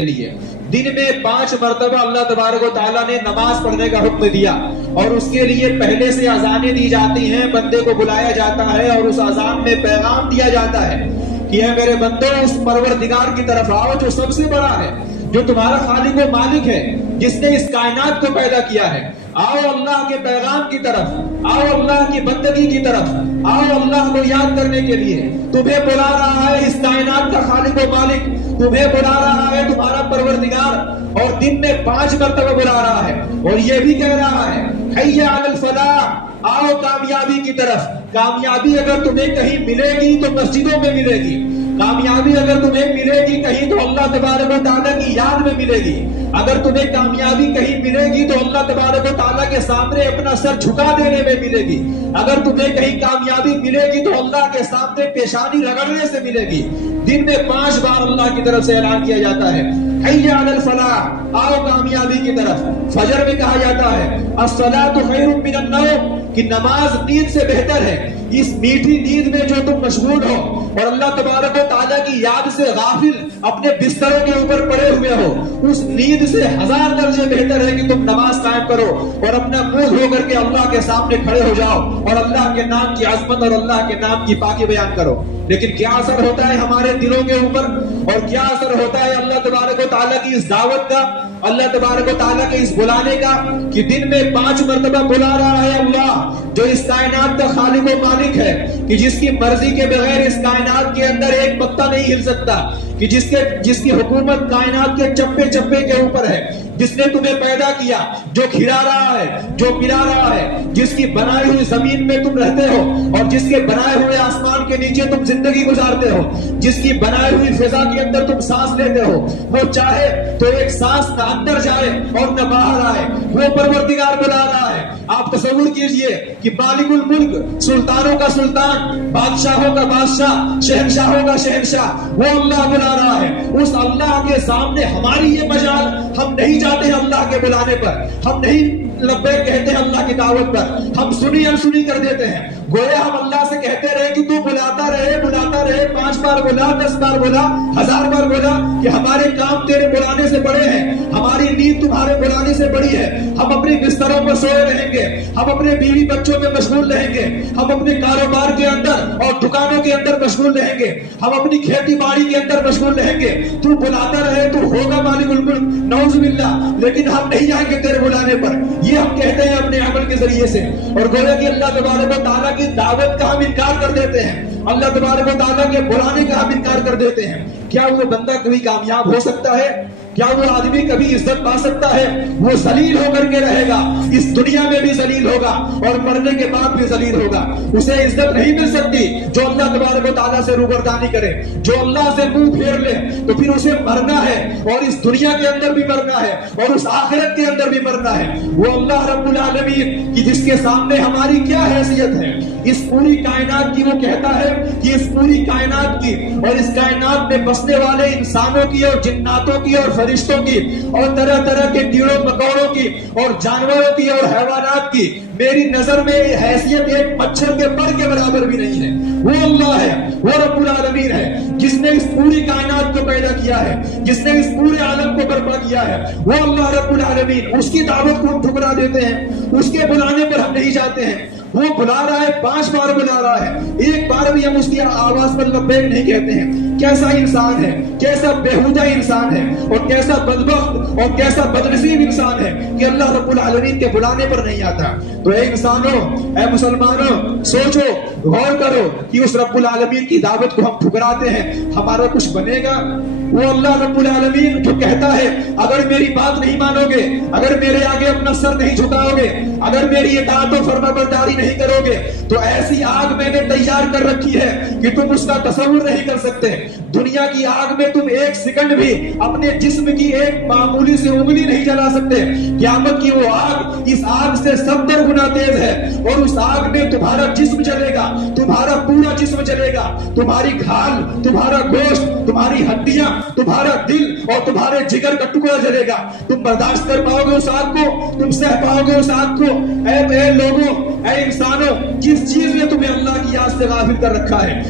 لیے دن میں 5 مرتبہ اللہ تبارک و تعالیٰ نے نماز پڑھنے کا حکم دیا، اور اس کے لیے پہلے سے اذانیں دی جاتی ہیں، بندے کو بلایا جاتا ہے اور اس اذان میں پیغام دیا جاتا ہے کہ اے میرے بندو، اس پروردگار کی طرف آؤ جو سب سے بڑا ہے، جو تمہارا خالق و مالک ہے، جس نے اس کائنات کو پیدا کیا ہے۔ آؤ اللہ کے پیغام کی طرف، آؤ اللہ کی بندگی کی طرف، آؤ اللہ کو یاد کرنے کے لیے۔ تمہیں بلا رہا ہے اس کائنات کا خالق و مالک، تمہیں بلا رہا ہے تمہارا پروردگار، اور دن میں 5 مرتبہ بلا رہا ہے، اور یہ بھی کہہ رہا ہے حی علی الفلاح، آؤ کامیابی کی طرف۔ کامیابی اگر تمہیں کہیں ملے گی تو مسجدوں میں ملے گی، کامیابی اگر تمہیں ملے گی کہیں تو اللہ تبارک و تعالیٰ کی یاد میں ملے گی، اگر تمہیں کامیابی کہیں ملے گی تو اللہ تبارک و تعالیٰ کے سامنے اپنا سر جھکا دینے میں ملے گی، اگر تمہیں کہیں کامیابی ملے گی تو اللہ کے سامنے پیشانی رگڑنے سے ملے گی۔ دن میں 5 بار اللہ کی طرف سے اعلان کیا جاتا ہے حی علی الفلاح، آؤ کامیابی کی طرف۔ فجر میں کہا جاتا ہے الصلاۃ خیر من النوم، کہ نماز نیند سے بہتر ہے۔ اس میٹھی نیند میں جو تم مشغول ہو اور اللہ تبارک و تعالیٰ کی یاد سے غافل اپنے بستروں کے اوپر پڑے ہوئے ہو، اس نیند سے 1000 درجے بہتر ہے کہ تم نماز قائم کرو اور اپنا منہ دھو کر کے اللہ کے سامنے کھڑے ہو جاؤ اور اللہ کے نام کی عظمت اور اللہ کے نام کی پاکی بیان کرو۔ لیکن کیا اثر ہوتا ہے ہمارے دلوں کے اوپر، اور کیا اثر ہوتا ہے اللہ تبارک و تعالیٰ کی اس دعوت کا، اللہ تبارک و تعالیٰ کے اس بلانے کا، کہ دن میں 5 مرتبہ بلا رہا ہے اللہ جو اس کائنات کا خالق و مالک ہے، کہ جس کی مرضی کے بغیر اس کائنات کے اندر ایک پتا نہیں ہل سکتا، کہ جس کی حکومت کائنات کے چپے چپے کے اوپر ہے، جس نے تمہیں پیدا کیا، جو کھلا رہا ہے، جو پلا رہا ہے، جس کی بنائی ہوئی زمین میں تم رہتے ہو اور جس کے بنائے ہوئے آسمان کے نیچے تم زندگی گزارتے ہو، جس کی بنائی ہوئی فضا کے اندر تم سانس لیتے ہو، وہ چاہے تو ایک سانس نہ اندر جائے اور نہ باہر آئے، وہ پروردگار بلا رہا ہے۔ آپ تصور کیجئے کہ مالک الملک، سلطانوں کا سلطان، بادشاہوں کا بادشاہ، شہنشاہوں کا شہنشاہ، وہ اللہ بلا رہا ہے۔ اس اللہ کے سامنے ہماری یہ مجال، ہم نہیں جاتے ہیں اللہ کے بلانے پر، ہم نہیں لبیک کہتے ہیں اللہ کی دعوت پر، ہم سنی انسنی کر دیتے ہیں۔ گویا ہم اللہ سے کہتے رہے کہ تو بلاتا رہے، بلاتا رہے، 5 بار بولا، 10 بار بولا، 1000 بار بولا، کہ ہمارے کام تیرے بلانے سے بڑے ہیں، ہماری نیند تمہارے بلانے سے بڑی ہے، ہم اپنی بستروں پر سوئے رہیں گے، ہم اپنے بیوی بچوں میں مشغول رہیں گے، ہم اپنے کاروبار کے اندر اور دکانوں کے اندر مشغول رہیں گے، ہم اپنی کھیتی باڑی کے اندر مشغول رہیں گے۔ تو بلاتا رہے تو ہوگا مالک الملک، نعوذ باللہ، لیکن ہم نہیں جائیں گے تیرے بلانے پر، یہ ہم کہتے ہیں اپنے عمل کے ذریعے سے، اور گویا کہ اللہ تبارک و تعالیٰ کی دعوت کا ہم انکار کر دیتے ہیں، اللہ تبارک و تعالیٰ کے بلانے کا ہم انکار کر دیتے ہیں۔ کیا وہ بندہ کبھی کامیاب ہو سکتا ہے؟ کیا وہ آدمی کبھی عزت پا سکتا ہے؟ وہ ذلیل ہو کر کے رہے گا، اس دنیا میں بھی ذلیل ہوگا اور مرنے کے بعد بھی ذلیل ہوگا۔ اسے عزت نہیں مل سکتی جو اللہ تبارک و تعالیٰ سے روبردانی کرے، جو اللہ سے منہ پھیر لے، تو پھر اسے مرنا ہے، اور اس دنیا کے اندر بھی مرنا ہے اور اس آخرت کے اندر بھی مرنا ہے۔ وہ اللہ رب العالمین کی جس کے سامنے ہماری کیا حیثیت ہے، اس پوری کائنات کی، وہ کہتا ہے کہ اس پوری کائنات کی اور اس کائنات میں بسنے والے انسانوں کی اور جناتوں کی اور فرشتوں کی اور طرح طرح کے کیڑوں مکوڑوں کی اور جانوروں کی اور حیوانات کی میری نظر میں حیثیت ایک مچھر کے پر کے برابر بھی نہیں ہے۔ وہ اللہ ہے، وہ رب العالمین ہے، جس نے اس پوری کائنات کو پیدا کیا ہے، جس نے اس پورے عالم کو برپا کیا ہے، وہ اللہ رب العالمین۔ اس کی دعوت کو ہم ٹھکرا دیتے ہیں، اس کے بلانے پر ہم نہیں جاتے ہیں۔ وہ بلا رہا ہے، 5 بار بلا رہا ہے، ایک بار بھی ہم اس کی آواز پر لبیک نہیں کہتے ہیں۔ کیسا انسان ہے، کیسا بےہودہ انسان ہے، اور کیسا بدبخت اور کیسا بدنصیب انسان ہے کہ اللہ رب العالمین کے بلانے پر نہیں آتا۔ تو اے انسانوں، اے مسلمانوں، سوچو، غور کرو کہ اس رب العالمین کی دعوت کو ہم ٹھکراتے ہیں، ہمارا کچھ بنے گا؟ وہ اللہ رب العالمین جو کہتا ہے اگر میری بات نہیں مانو گے، اگر میرے آگے اپنا سر نہیں جھکاؤ گے، اگر میری اطاعت و فرما برداری نہیں کرو گے، تو ایسی آگ میں نے تیار کر رکھی ہے کہ تم اس کا تصور نہیں کر سکتے۔ دنیا کی آگ میں تم 1 سیکنڈ بھی اپنے جسم کی ایک معمولی سے انگلی نہیں جلا سکتے۔ قیامت کی وہ آگ اس آگ سے 70 گنا تیز ہے، اور اس آگ میں تمہارا جسم جلے گا، تمہارا پورا جسم جلے گا، تمہاری کھال، تمہارا گوشت، تمہاری ہڈیاں، تمہارا دل اور تمہارے جگر کا ٹکڑا جلے گا۔ تم برداشت کر پاؤ گے اس آگ کو؟ تم سہ پاؤ گے اس آگ کو؟ اے لوگوں، اے انسانوں، جس چیز نے تمہیں اللہ کی یاد سے غافل کر رکھا ہے،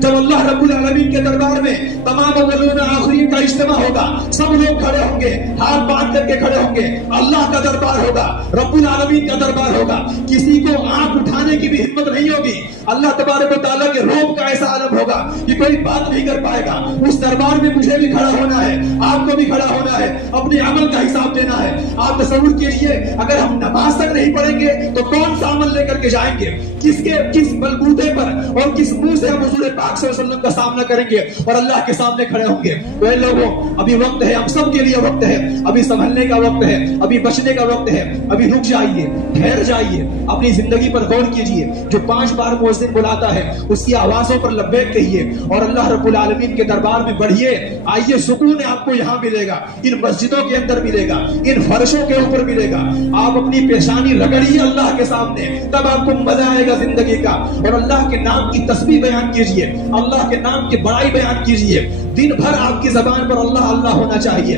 جب اللہ رب العالمین کے دربار میں تمام اولون آخرین کا اجتماع ہوگا. سب لوگ کھڑے ہوں گے, ہاتھ باندھ کر کے کھڑے ہوں گے. اللہ کا دربار ہوگا, رب العالمین کا دربار ہوگا. کسی کو آنکھ اٹھانے کی بھی ہمت نہیں ہوگی. اللہ تبارک و تعالیٰ کے روب کا ایسا عالم ہوگا کہ کوئی بات نہیں کر پائے گا. اس دربار میں مجھے بھی کھڑا ہونا ہے, آپ کو بھی کھڑا ہونا ہے, اپنے عمل کا حساب دینا ہے. آپ تصور کیجئے اگر ہم نماز تک نہیں پڑھیں گے تو کون سا عمل لے کر کے جائیں گے؟ کس بلبوتے پر اور کس منہ سے ہم حضور پاک صلی اللہ علیہ وسلم کا سامنا کریں گے اور اللہ کے سامنے کھڑے ہوں گے؟ تو اے لوگوں, ابھی وقت ہے, ہم سب کے لیے وقت ہے, ابھی سنبھلنے کا وقت ہے, ابھی بچنے کا وقت ہے. ابھی رک جائیے, ٹھہر جائیے, اپنی زندگی پر غور کیجئے. جو 5 بار مؤذن بلاتا ہے اس کی آوازوں پر لبیک کہیے اور اللہ رب العالمین کے دربار میں بڑھیے. آئیے, سکون آپ کو یہاں ملے گا, ان مسجدوں کے اندر ملے گا, ان فرشوں کے اوپر ملے گا. آپ اپنی پیشانی رگڑیے اللہ کے سامنے, تب آپ کو مزہ آئے گا زندگی کا. اور اللہ کے نام کی تسبیح بیان کیجئے, اللہ کے نام کی بڑائی بیان کیجئے. دن بھر آپ کی زبان پر اللہ اللہ ہونا چاہیے.